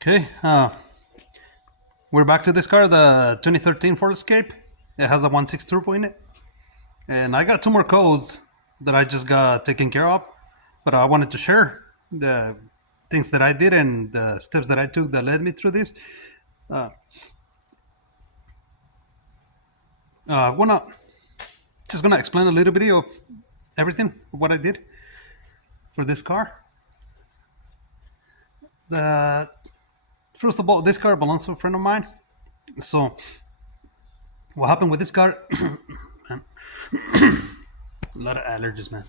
Okay, we're back to this car, the 2013 Ford Escape. It has a 1.6 turbo in it. And I got two more codes that I just got taken care of, but I wanted to share the things that I did and the steps that I took that led me through this. Uh, I wanna just gonna explain a little bit of everything, what I did for this car. The First of all, this car belongs to a friend of mine. So what happened with this car? A lot of allergies, man.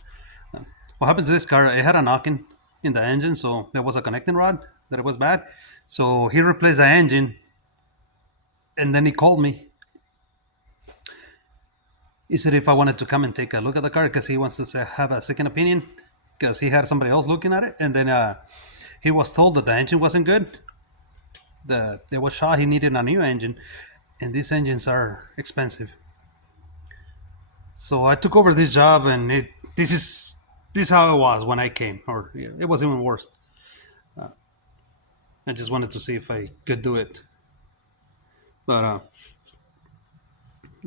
What happened to this car? It had a knocking in the engine, so there was a connecting rod that it was bad. So he replaced the engine, and then he called me. He said if I wanted to come and take a look at the car because he wants to have a second opinion because he had somebody else looking at it, and then he was told that the engine wasn't good. There was shot. He needed a new engine, and these engines are expensive. So I took over this job, and this is how it was when I came, or yeah, it was even worse. I just wanted to see if I could do it, but I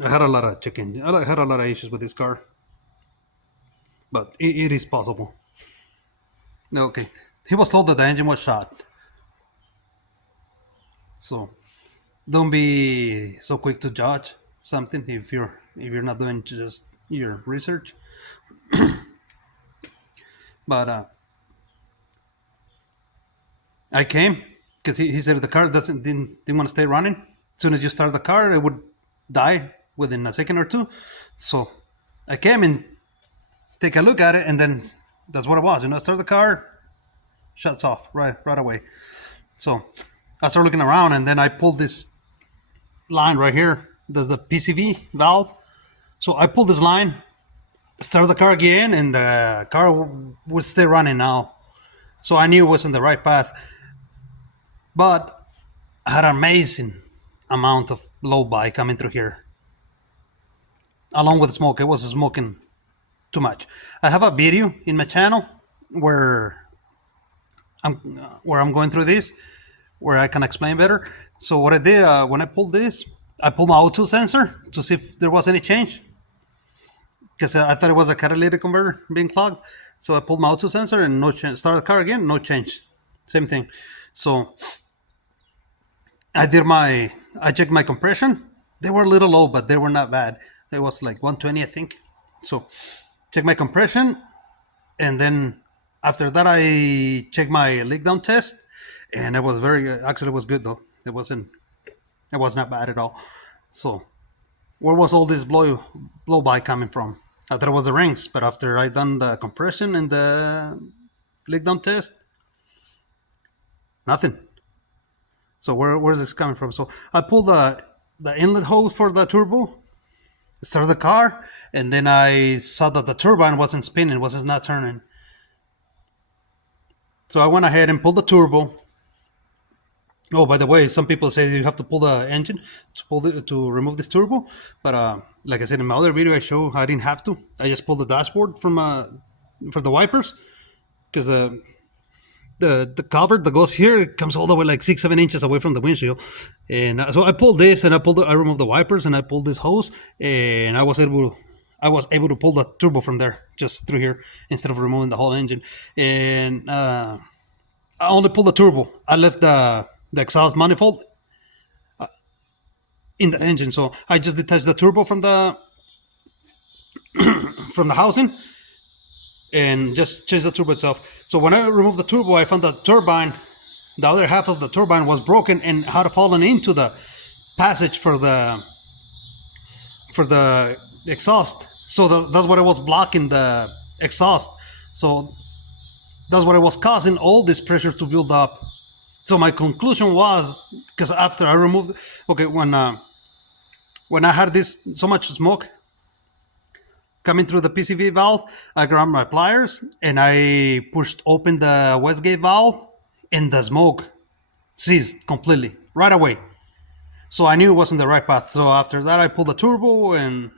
had a lot of chicken. I had a lot of issues with this car, but it is possible. Okay, he was told that the engine was shot, so don't be so quick to judge something if you're not doing just your research. But I came because he said the car didn't want to stay running. As soon as you start the car, it would die within a second or two. So I came and take a look at it, and then that's what it was. I start the car, shuts off right away. So I started looking around, and then I pulled this line right here. There's the PCV valve. So I pulled this line, started the car again, and the car would stay running now. So I knew it was in the right path. But I had an amazing amount of low buy coming through here, along with smoke. It was smoking too much. I have a video in my channel where I'm going through this, where I can explain better. So what I did when I pulled this, I pulled my O2 sensor to see if there was any change, because I thought it was a catalytic converter being clogged. So I pulled my O2 sensor and no change. Started the car again, no change. Same thing. So I checked my compression. They were a little low, but they were not bad. It was like 120, I think. So check my compression, and then after that I checked my leak down test, and it was actually it was good though. It was not bad at all. So where was all this blow by coming from? I thought it was the rings, but after I done the compression and the leak down test, nothing. So where's this coming from? So I pulled the inlet hose for the turbo, started the car, and then I saw that the turbine wasn't spinning, wasn't not turning. So I went ahead and pulled the turbo. Oh, by the way, some people say you have to pull the engine to remove this turbo, but like I said in my other video, I didn't have to. I just pulled the dashboard for the wipers, because the cover that goes here comes all the way like 6-7 inches away from the windshield, and so I pulled this and I removed the wipers and I pulled this hose, and I was able to pull the turbo from there just through here instead of removing the whole engine. And I only pulled the turbo. I left the exhaust manifold in the engine, so I just detached the turbo from the from the housing and just changed the turbo itself. So when I removed the turbo, I found the other half of the turbine was broken and had fallen into the passage for the exhaust. So that's what it was blocking the exhaust. So that's what it was causing all this pressure to build up. So my conclusion was, because after I removed, when I had this so much smoke coming through the PCV valve, I grabbed my pliers and I pushed open the wastegate valve, and the smoke ceased completely right away. So I knew it wasn't the right path. So after that, I pulled the turbo, and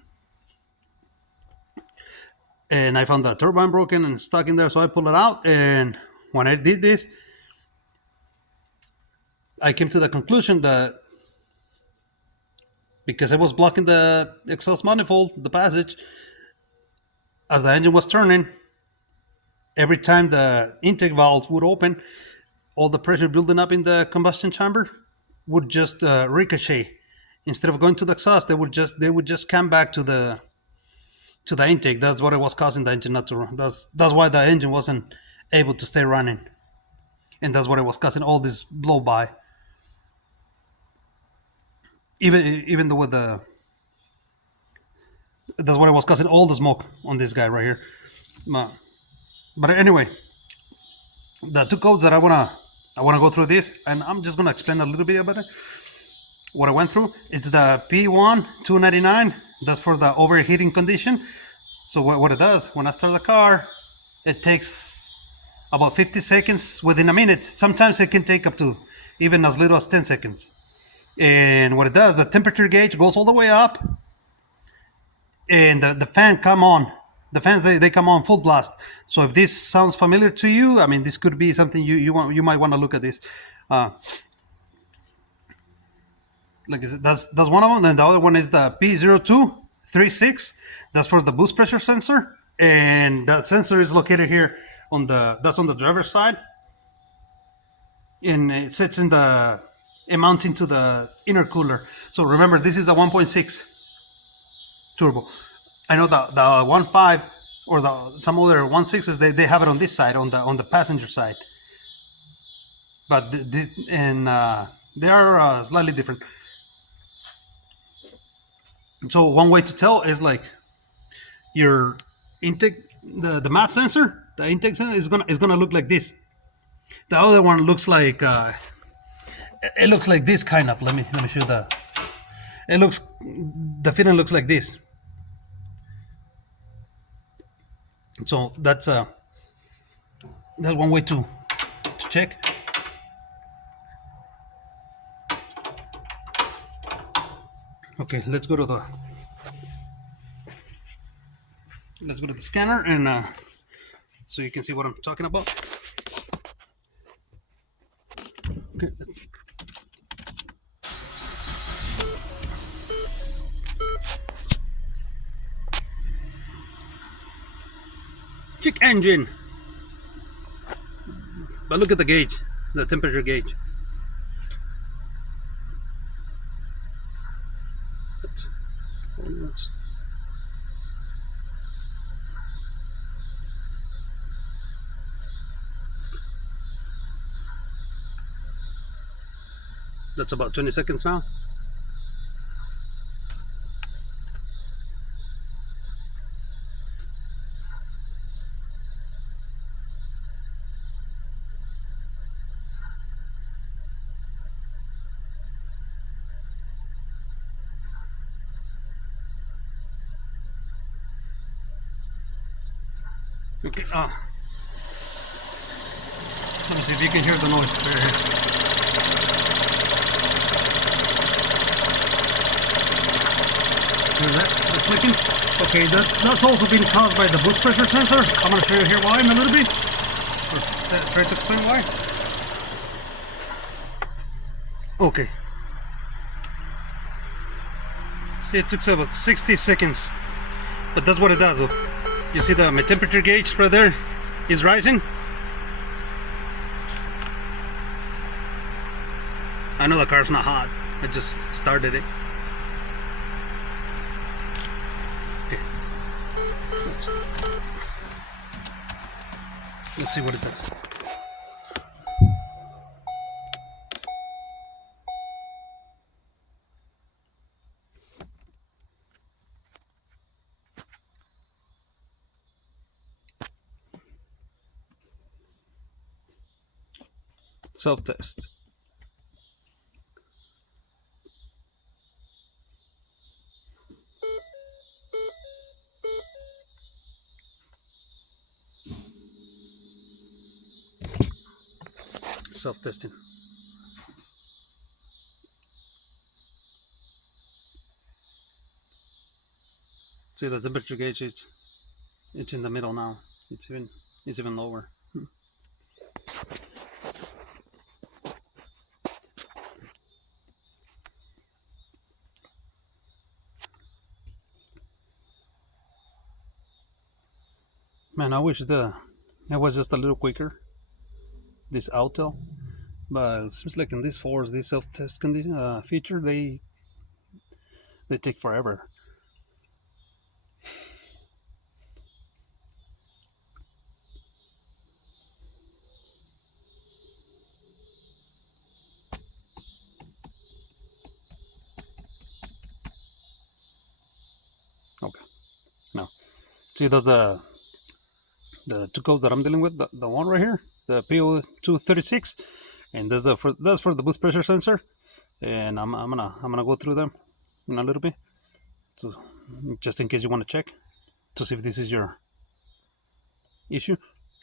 I found the turbine broken and stuck in there. So I pulled it out, and when I did this, I came to the conclusion that because I was blocking the exhaust manifold, the passage, as the engine was turning, every time the intake valves would open, all the pressure building up in the combustion chamber would just ricochet. Instead of going to the exhaust, they would just come back to the intake. That's what it was causing the engine not to run. That's why the engine wasn't able to stay running, and that's what it was causing all this blow by. Even though with the that's what it was causing all the smoke on this guy right here. But anyway, the two codes that I wanna go through this, and I'm just gonna explain a little bit about it. What I went through, it's the p1299. That's for the overheating condition. So what it does, when I start the car, it takes about 50 seconds within a minute. Sometimes it can take up to even as little as 10 seconds. And what it does, the temperature gauge goes all the way up, and the fan come on. The fans, they come on full blast. So if this sounds familiar to you, I mean, this could be something you might want to look at this. Like I said, that's one of them. And the other one is the p0236. That's for the boost pressure sensor, and that sensor is located here on the driver's side, and it sits in it mounts into the intercooler. So remember, this is the 1.6 turbo. I know the 1.5 or some other 1.6s, they have it on this side, on the passenger side, but they are slightly different. So one way to tell is like your intake, the MAP sensor, the intake sensor is gonna look like this. The other one looks like it looks like this kind of. Let me show the fitting looks like this. So that's one way to check. Okay, let's go to the scanner, and so you can see what I'm talking about. Okay. Check engine. But look at the gauge, the temperature gauge. That's about 20 seconds now. Okay, let me see if you can hear the noise. There it is. Hear that? The clicking? Okay, that's also been caused by the boost pressure sensor. I'm going to show you here why in a little bit. Try to explain why. Okay. See, it took about 60 seconds. But that's what it does though. You see my temperature gauge right there is rising. I know the car's not hot. I just started it. Okay. Let's see what it does. Self-test. Self-testing. See the temperature gauge, it's in the middle now. It's even lower. Man, I wish it was just a little quicker, this auto, but it seems like in these fours, this self-test feature, they take forever. Okay, now see those the two codes that I'm dealing with, the one right here, the p0236, and that's for the boost pressure sensor, and I'm gonna go through them in a little bit, so just in case you want to check to see if this is your issue.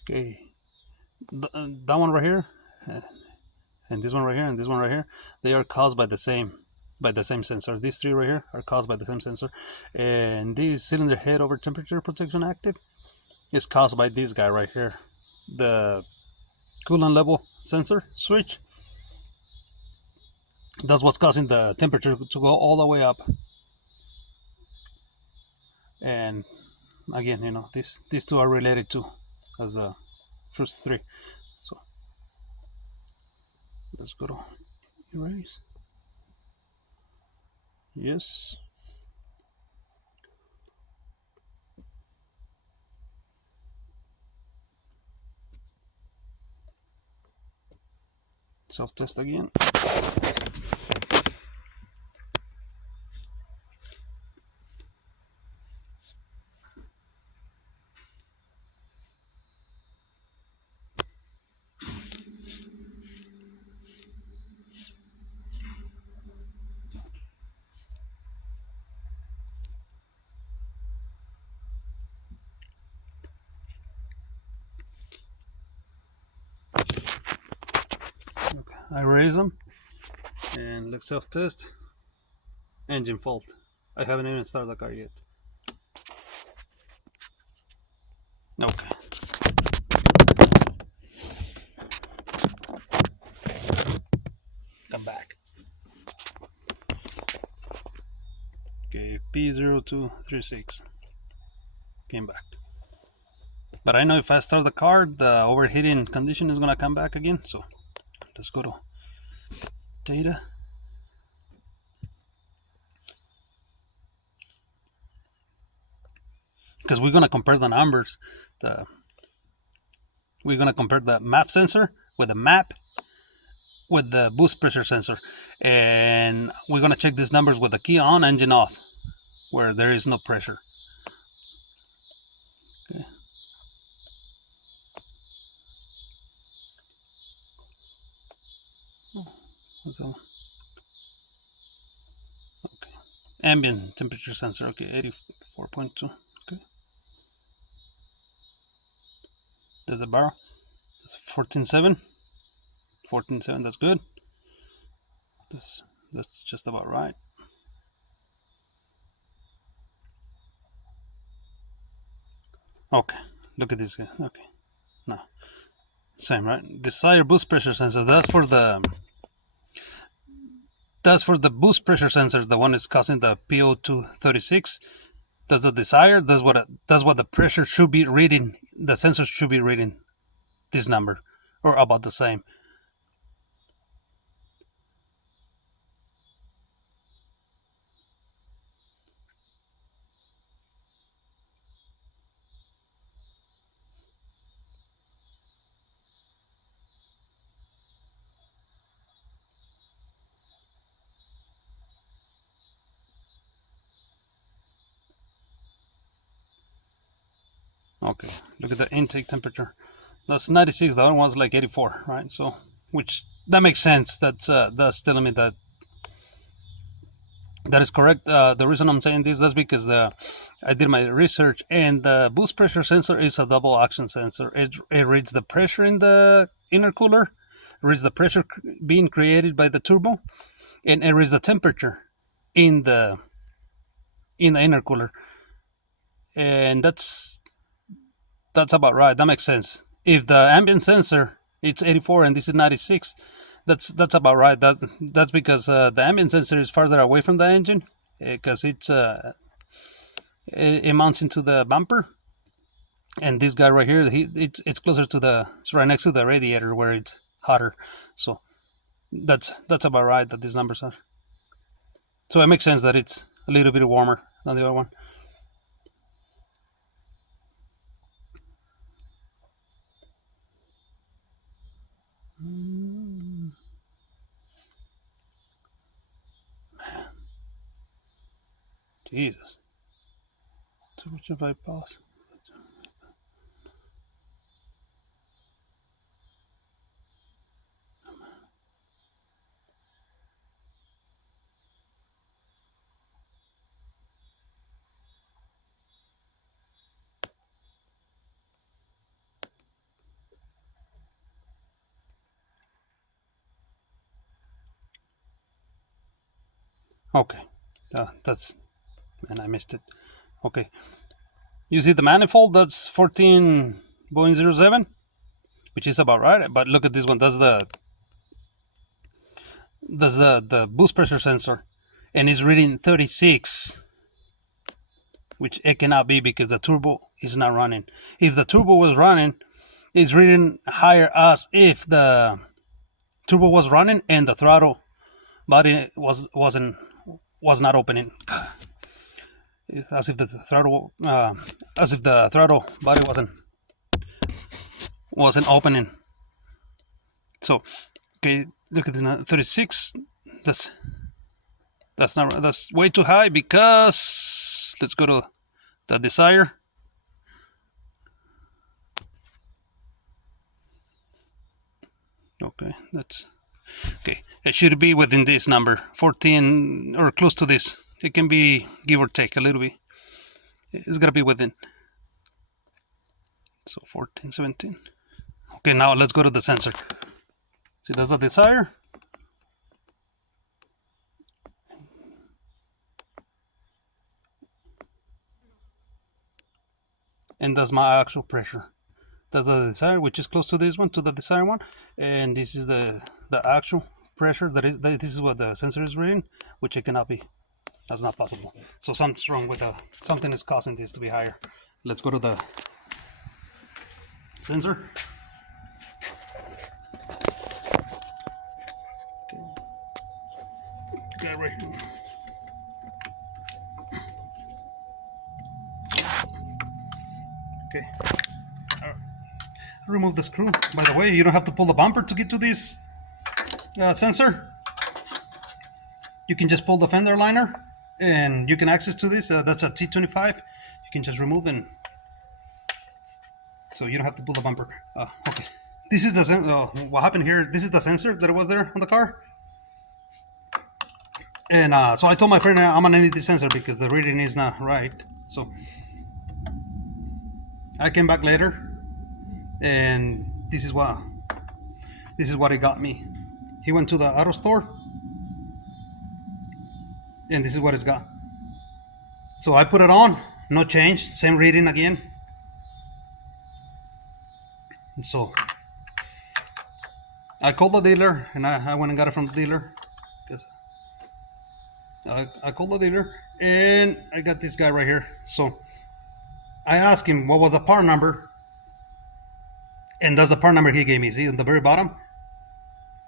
Okay, that one right here, and this one right here, and this one right here, they are caused by the same sensor. These three right here are caused by the same sensor, and this cylinder head over temperature protection active is caused by this guy right here, the coolant level sensor switch. That's what's causing the temperature to go all the way up. And again, you know, these two are related to as the first three. So let's go to erase. Yes. Self-test again. Okay, I raise them and look, self-test. Engine fault. I haven't even started the car yet. Okay. Come back. Okay, p0236 came back. But I know if I start the car, the overheating condition is gonna come back again. So let's go to data. Because we're gonna compare the numbers. We're gonna compare the map sensor with the map with the boost pressure sensor, and we're gonna check these numbers with the key on, engine off, where there is no pressure. Okay. So, okay. Ambient temperature sensor, okay, 84.2. Okay. There's the barrel. That's 14.7. 14.7, that's good. That's just about right. Okay, look at this guy. Okay, now same, right? Desired boost pressure sensor. That's for the boost pressure sensor. The one is causing the p0236. That's the desired. That's what the pressure should be reading. The sensor should be reading this number or about the same. Okay, look at the intake temperature. That's 96. The other one's like 84, right? So, which that makes sense. That's telling me that is correct. The reason I'm saying this is because I did my research, and the boost pressure sensor is a double action sensor. It reads the pressure in the intercooler, reads the pressure being created by the turbo, and it reads the temperature in the intercooler, and that's about right. That makes sense. If the ambient sensor it's 84 and this is 96, that's about right. That's because the ambient sensor is farther away from the engine because it mounts into the bumper, And this guy right here, it's closer to it's right next to the radiator where it's hotter. So that's about right that these numbers are. So it makes sense that it's a little bit warmer than the other one. Jesus. Turbocharger bypass. Okay, that's, man, I missed it. Okay, you see the manifold, that's 14.07, which is about right. But look at this one. That's the boost pressure sensor, and it's reading 36, which it cannot be because the turbo is not running. If the turbo was running, it's reading higher as if the turbo was running and the throttle body was not opening. As if the throttle body wasn't opening. So, okay, look at this now, 36. That's way too high, because let's go to the desire. Okay, it should be within this number, 14 or close to this. It can be give or take a little bit. It's gotta be within. So 14, 17. Okay, now let's go to the sensor. See, that's the desire. And that's my actual pressure. That's the desire, which is close to this one, to the desire one. And this is the actual pressure. This is what the sensor is reading, which it cannot be. That's not possible. So something's wrong with something is causing this to be higher. Let's go to the sensor. Okay, right here. Okay. Remove the screw. By the way, you don't have to pull the bumper to get to this sensor. You can just pull the fender liner and you can access to this. That's a T25. You can just remove, and so you don't have to pull the bumper. Okay. This is the what happened here. This is the sensor that was there on the car. And so I told my friend I'm gonna need this sensor because the reading is not right. So I came back later, and this is what he got me. He went to the auto store, and this is what it's got. So I put it on, no change, same reading again. And so I called the dealer, and I went and got it from the dealer. I called the dealer, and I got this guy right here. So I asked him what was the part number, and that's the part number he gave me. See on the very bottom?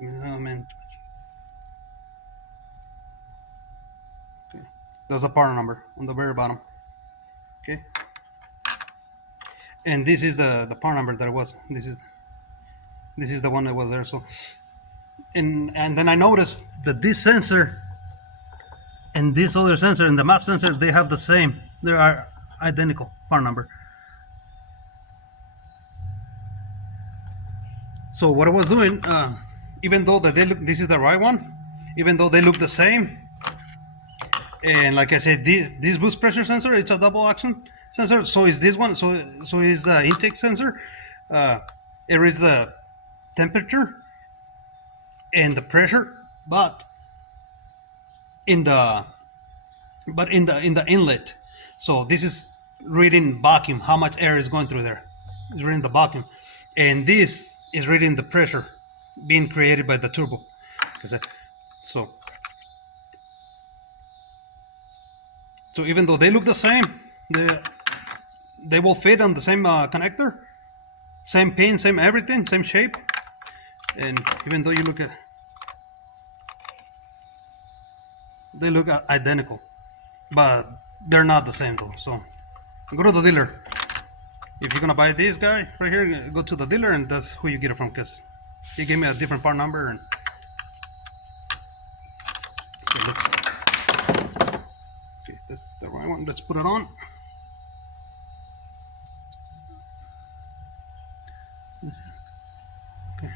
Oh man. Okay. That's the part number on the very bottom. Okay. And this is the part number that it was. This is the one that was there. So and then I noticed that this sensor and this other sensor and the map sensor, they have the same. They are identical part number. So what I was doing, even though that this is the right one, even though they look the same, and like I said, this boost pressure sensor, it's a double action sensor. So is this one. So is the intake sensor. It reads the temperature and the pressure, but in the inlet. So this is reading vacuum, how much air is going through there. It's reading the vacuum, and this is reading the pressure being created by the turbo. So even though they look the same, they will fit on the same connector, same pin, same everything, same shape. And even though you look at, they look identical, but they're not the same though. So go to the dealer. If you're gonna buy this guy right here, go to the dealer, and that's who you get it from, because he gave me a different part number. And okay, that's the right one. Let's put it on. Okay.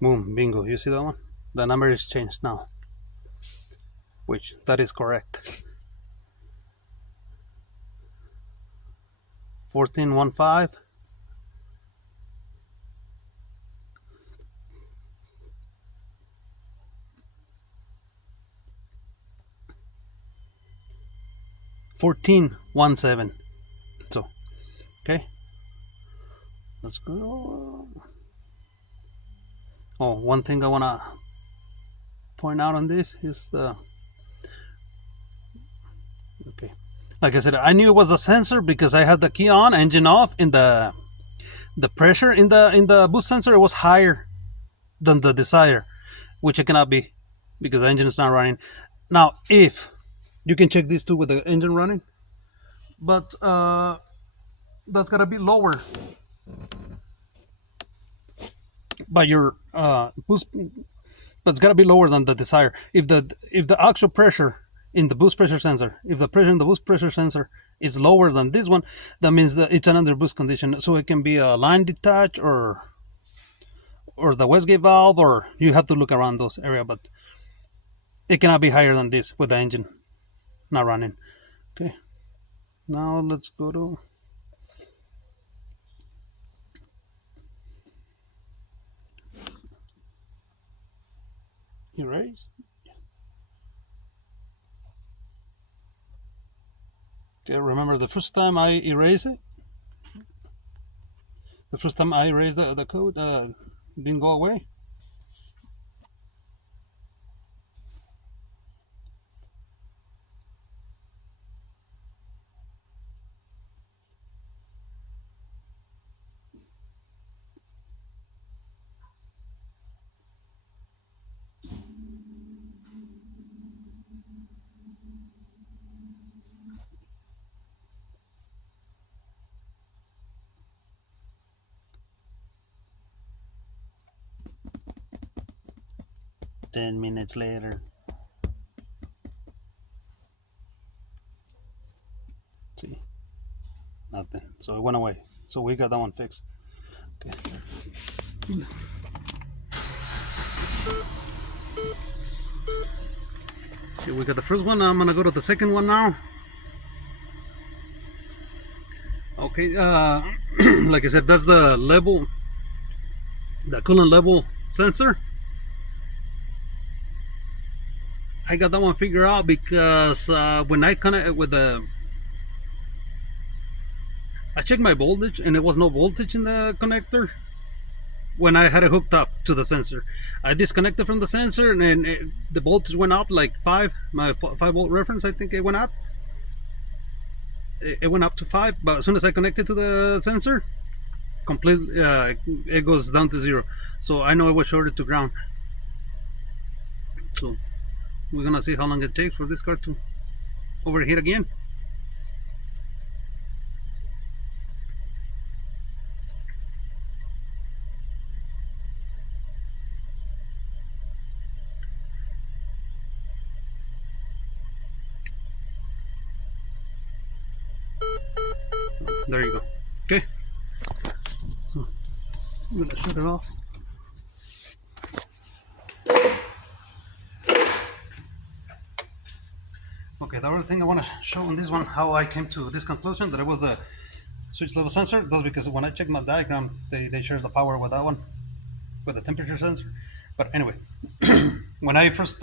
Boom, bingo. You see that one? The number is changed now, which that is correct. 1415. $14.17. So, okay, let's go. Oh, one thing I wanna point out on this is the, okay, like I said, I knew it was a sensor because I had the key on, engine off, and the pressure in the boost sensor was higher than the desired, which it cannot be because the engine is not running. Now, if you can check these two with the engine running, but that's gotta be lower by your boost. That's gotta be lower than the desired. If the actual pressure in the boost pressure sensor, if the pressure in the boost pressure sensor is lower than this one, that means that it's an under boost condition. So it can be a line detach or the wastegate valve, or you have to look around those area, but it cannot be higher than this with the engine not running. Okay, now let's go to erase. Okay, remember the first time I erased it, the first time I erased the code, didn't go away. Ten minutes later. See, nothing. So it went away. So we got that one fixed. Okay. Okay, we got the first one. I'm gonna go to the second one now. Okay, like I said, that's the level, the coolant level sensor. I got that one figured out because when I connect with the, I checked my voltage and there was no voltage in the connector when I had it hooked up to the sensor. I disconnected from the sensor and the voltage went up like my 5-volt reference, I think it went up. It went up to 5, but as soon as I connected to the sensor, completely it goes down to 0. So I know it was shorted to ground. So we're gonna see how long it takes for this car to overheat again. There you go. Okay, so I'm gonna shut it off. Okay, the other thing I want to show on this one, how I came to this conclusion that it was the switch level sensor. That's because when I check my diagram, they share the power with that one, with the temperature sensor. But anyway, when I first